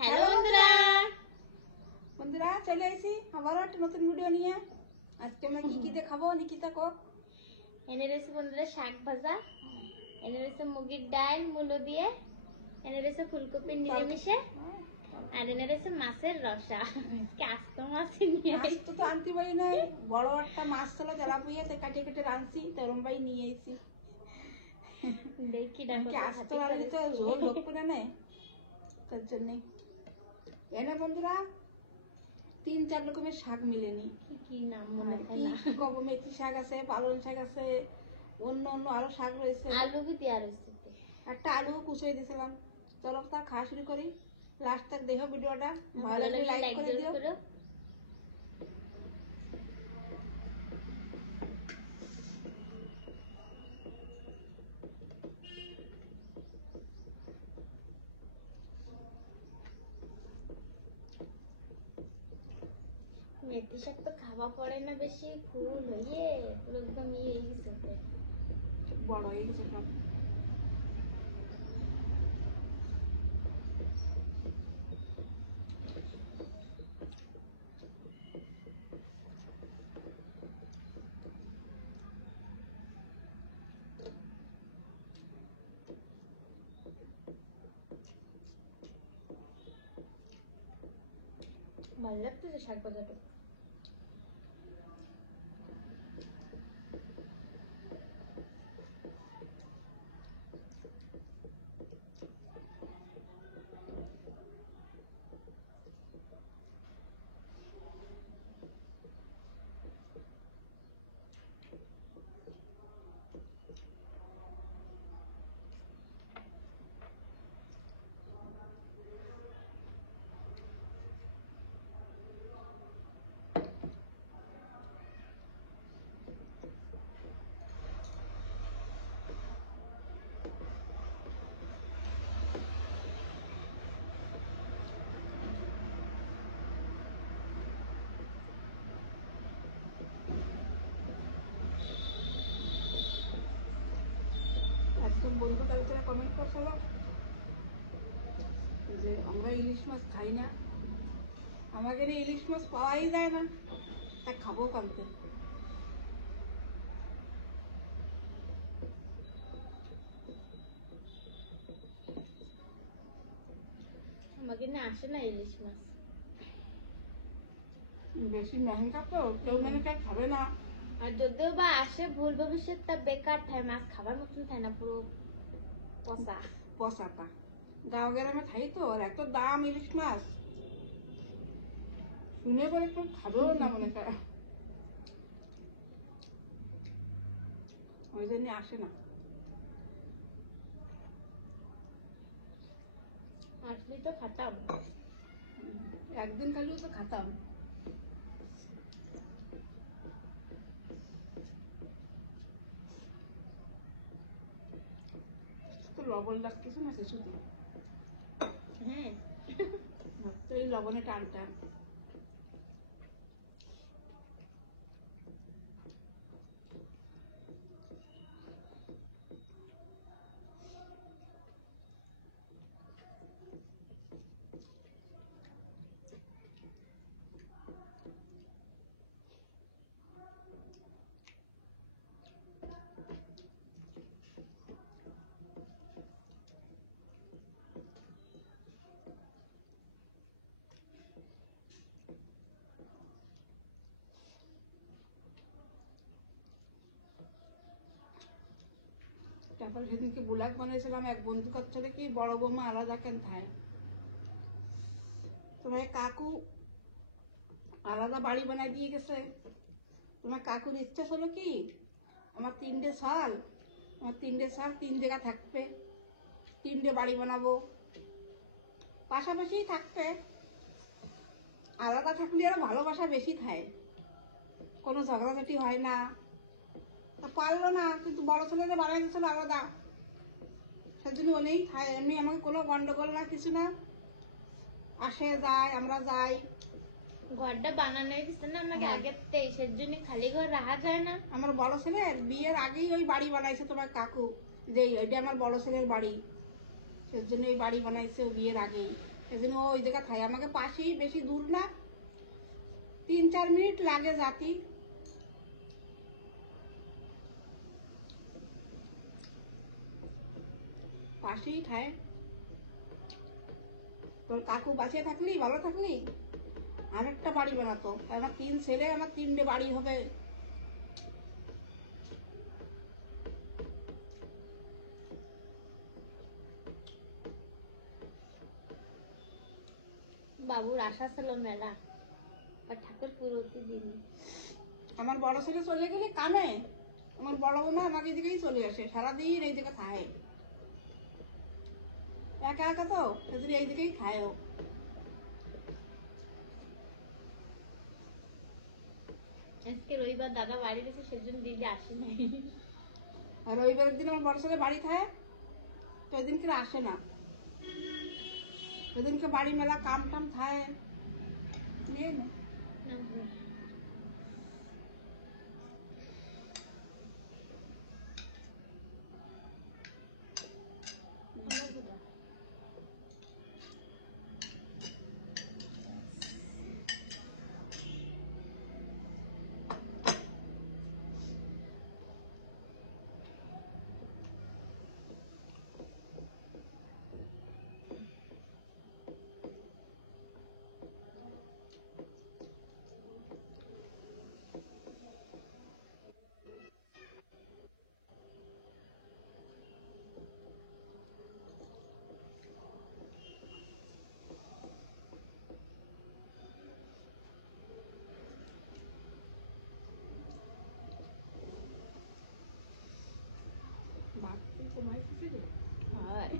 Hello বন্ধুরা বন্ধুরা চলে এসেছি আবারও একটা নতুন ভিডিও নিয়ে। আজকে আমরা কি কি দেখাবো নিকিতা কো? এনে রয়েছে বন্ধুরা শাক ভাজা, এনে রয়েছে মুগের ডাল মূলো দিয়ে, এনে রয়েছে ফুলকপি নিরামিষে, আর এনে রয়েছে মাছের রসা। আজকে আস্ত মাছ নিয়ে মাছ তো আনতে পারি নাই, বড় একটা মাছ ছিল তেলা পুইয়ে কাটে কেটে রাঁধছি, তরম ভাই নিয়ে এসেছি। দেখি আস্ত রাঁধলে তো ঝোল ঢোকবে না নে, তার জন্যই এনে বন্ধুরা 3-4 রকমের শাক মিলেনি। কি নাম মনে হয় না। কি কব, মেথি শাক আছে, পালং শাক আছে, অন্য অন্য আরো শাক রয়েছে। আলু বি দেওয়া রয়েছে, একটা আলু কুচিয়ে দিয়েছিলাম। চলো তা খাওয়া শুরু করি। লাস্ট তক দেখো ভিডিওটা, ভালো লাগলে লাইক করে দিও। মেথি শাক তো খাওয়া পড়ে না বেশি, ফুল হয়ে পুরো একদম ইয়ে হয়ে গেছে, বড় হয়ে গেছে সব। ভালো লাগতেছে শাক ভাজাটা। একদম বন্ধু কালকে কমেন্ট করছিল যে আমরা ইলিশ মাছ খাই না, আমাদের ইলিশ মাছ পাওয়াই যায় না, তা খাবো কালকে। আমাকে না আসে না ইলিশ মাছ, বেশি মেহেঙ্গা তো কেউ মানে খাবে না। আর যদিও বা আসে ভুল ভবিষ্যৎ তা বেকার থাকে, মাছ খাবার মতন থাকে না, পুরো পচা পচাটা গাঁও গ্রামে খাই তো, আর এত দাম ইলিশ মাছ, শুনে পরে কেউ খাবেও না মনে করে, ওই জন্য আসে না। আসলে তো খাতাম, একদিন খালিও তো খাতাম। তো লবণ লাগতেছে না শুধু, হ্যাঁ তো এই লবণে টান টান। তারপর সেদিনকে বুলাক বানিয়েছিলাম, এক বন্ধু কাছে কি বড় বৌমা আলাদা কেন খায়, তোমার কাকু আলাদা বাড়ি বানাই দিয়ে গেছে। তোমার কাকুর ইচ্ছা ছিল কি আমার 3টে সাল, আমার 3টে সাল 3 জায়গা থাকবে, 3টে বাড়ি বানাবো, পাশাপাশি থাকবে, আলাদা থাকলে আরো ভালোবাসা বেশি থাকে, কোনো ঝগড়াঝাটি হয় না। তা পারলো না, কিন্তু বড় ছেলেরা বানাই দিয়েছিল আলাদা, সেজন্য অনেক খায়, এমনি আমাকে কোনো গন্ডগোল না কিছু না, আসে যায় আমরা যাই। ঘরটা বানানো হয়েছে না আমাকে আগের তেইশের জন্য, খালি ঘর রাখা যায় না। আমার বড় ছেলের বিয়ের আগেই ওই বাড়ি বানাইছে তোমার কাকু, যে এটা আমার বড় ছেলের বাড়ি, সেজন্য এই বাড়ি বানাইছে ও বিয়ের আগেই। সেদিন ও ওই জায়গা থাকে আমাকে পাশেই, বেশি দূর না, 3-4 মিনিট লাগে যাতি। পাশেই খায়। তোর কাকু বাঁচিয়ে থাকলি, ভালো থাকলি, আরেকটা বাড়ি বানাতো। আমার 3 ছেলে, আমার 3টে বাড়ি হবে। বাবুর আশা ছিল মেলা, আর ঠাকুর পুরোতে দিন। আমার বড় ছেলে চলে গেলে কামে, আমার বড় বোন আমাকে দিকেই চলে আসে, সারাদিন এই দিকে খায়, একা একা তো সেদিন এই দিকেই খায় ও। আজকে রবিবার দাদা বাড়ি গেছে, সেজন্য দিদি আসে নাই। আর রবিবারের দিন আমার বড় ছেলে বাড়ি খায়, তো ওই দিনকে আসে না, ওদিনকে বাড়ি মেলা কাম টাম খায় নিয়ে না। ভাত তুই কমাইছিস রে? হয়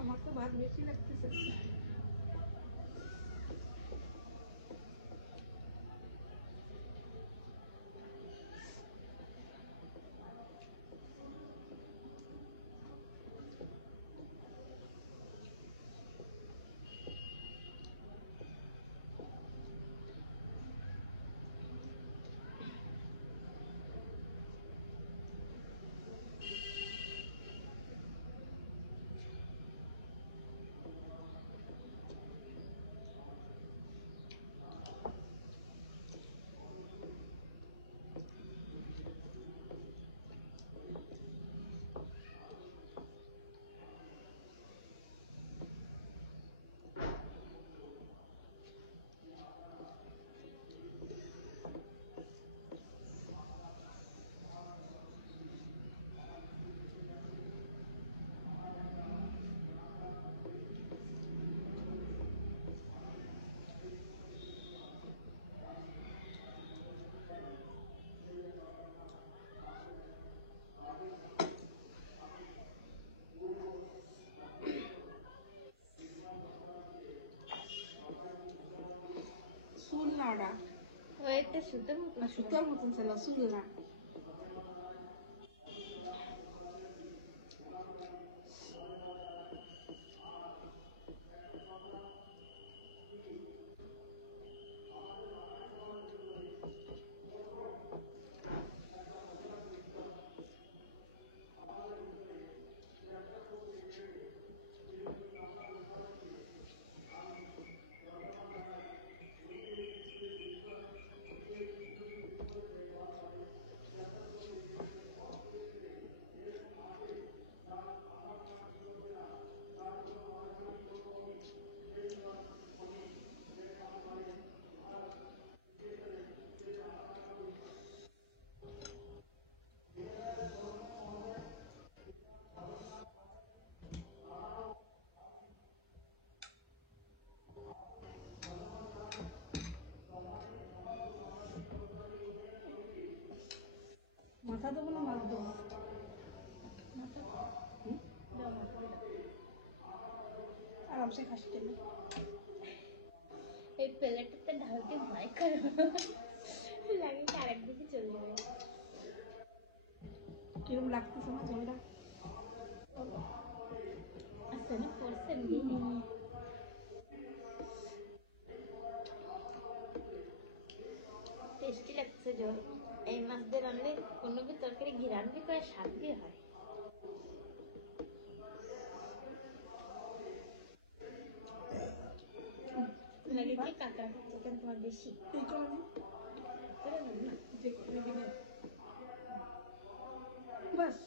আমার তো ভাত বেশি লাগতেছে। চুল না ওটা, ওই একটা সুতোর মতো সুতোর মতন ছিল, চুল না। মাথা দেবো না মাছ দেবো? আরামসে খাসতে নেই। এই প্লেটটাতে ঢালতে ভয় করে লাগে কি আরেকদিকে চলে যাবে। কিরম লাগতেছে না ঝোলটা? আচ্ছা না করছেন টেস্টি লাগছে ঝোল। এই মাছ দিয়ে রানলে কোনো বি তরকারি ঘিরান বি করে স্বাদ বি হয়। লাগে কি কাঁকড়া চিকেন তোমার বেশি? এই করো না, যে করে দিলে বাস।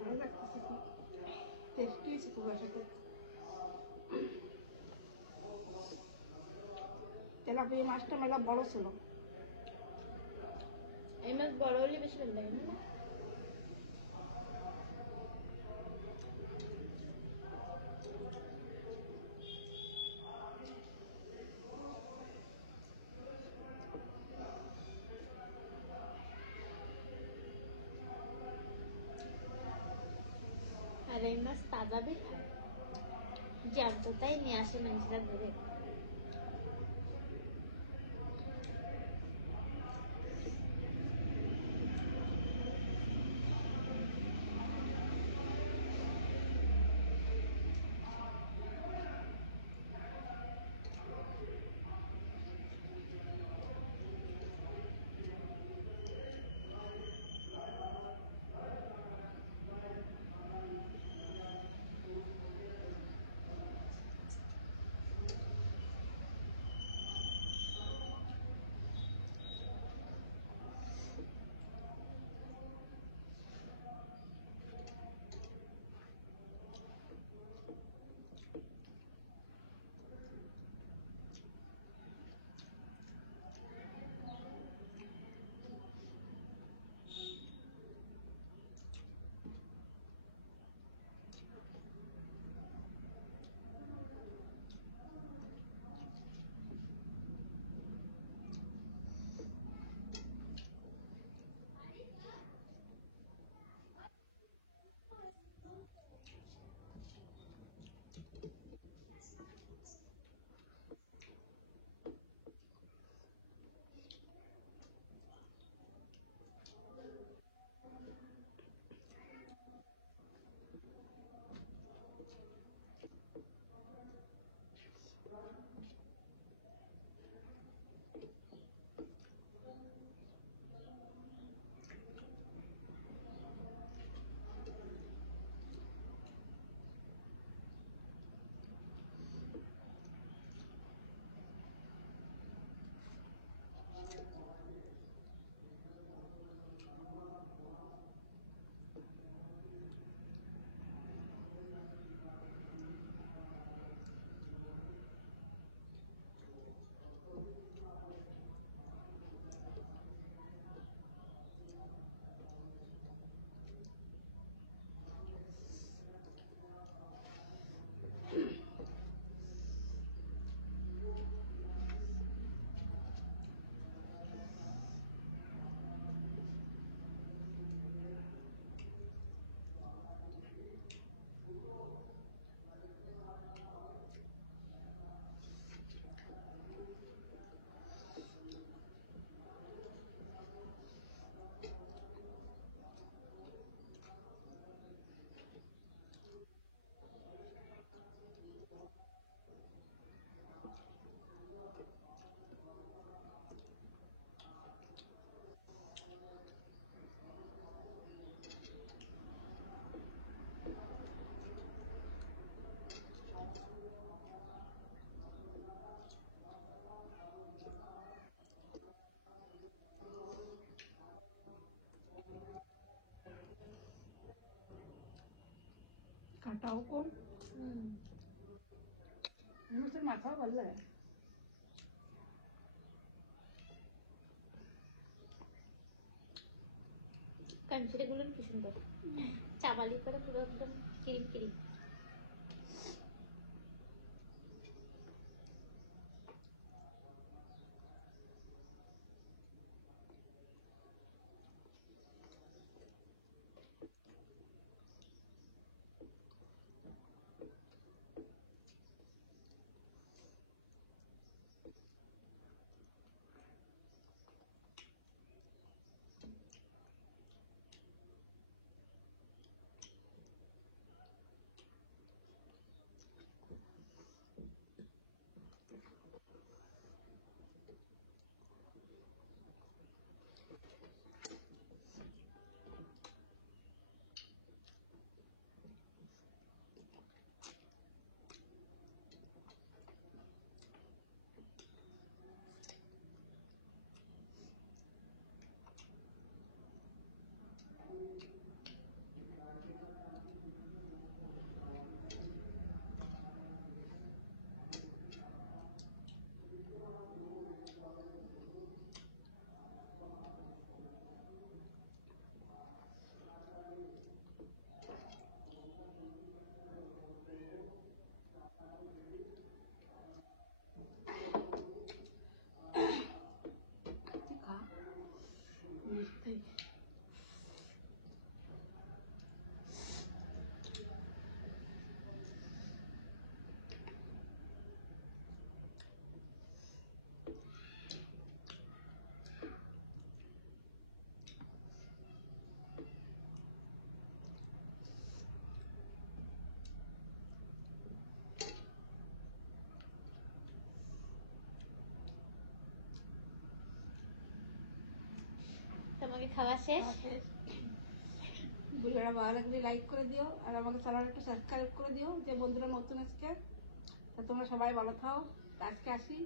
ভালো লাগতেছে, খুব টেস্টি হয়েছে, খুব আশা করি। তেলাপিয়া মাছটা মেলা বড় ছিল। এই মাছ বড় হলে বেশি ভালো লাগে না? আর এই মাছ তাজা বি খায়, জ্যান্ত তাই নিয়ে আসে মানুষরা ধরে। কাটাও কম, মাছের মাথাও ভালো লাগে। কানফিরে গুলো কি সুন্দর, চাবালি করে পুরো একদম ক্রিম ক্রিম। খাওয়া শেষ। ভিডিওটা ভালো লাগলে লাইক করে দিও, আর আমাকে চ্যানেল একটু সাবস্ক্রাইব করে দিও যে বন্ধুরা নতুন এসছে। তা তোমরা সবাই ভালো থাও, আজকে আসি।